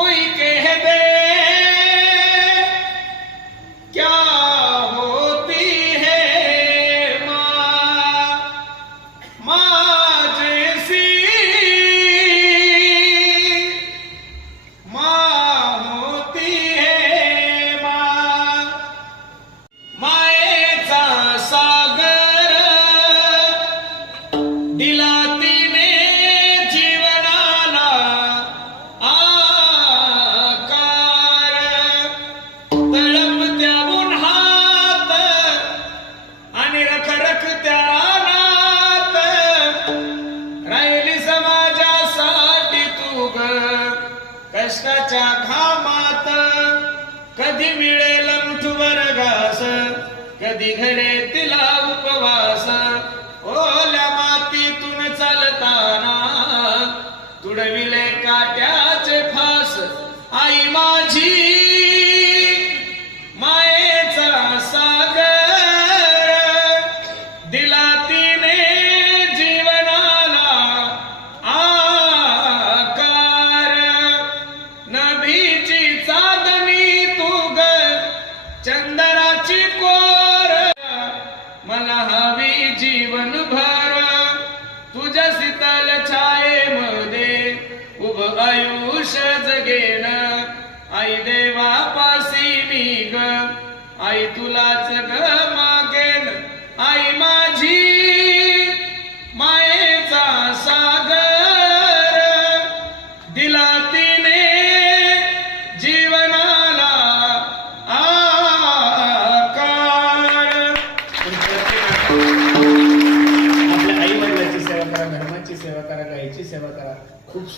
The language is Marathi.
我已给 कष्टाच्या घामात. कधी मिळेल मुठवर घास कधी घरे तिला उपवास. आयुष जगेन. आई देवा पासी मी ग आई तुला जग मागेन. आई माझी मायेचा सागर. दिला तिने जीवनाला आकार. आपल्या आई वडिलाची सेवा करा धर्माची सेवा करा गायची सेवा करा. खूप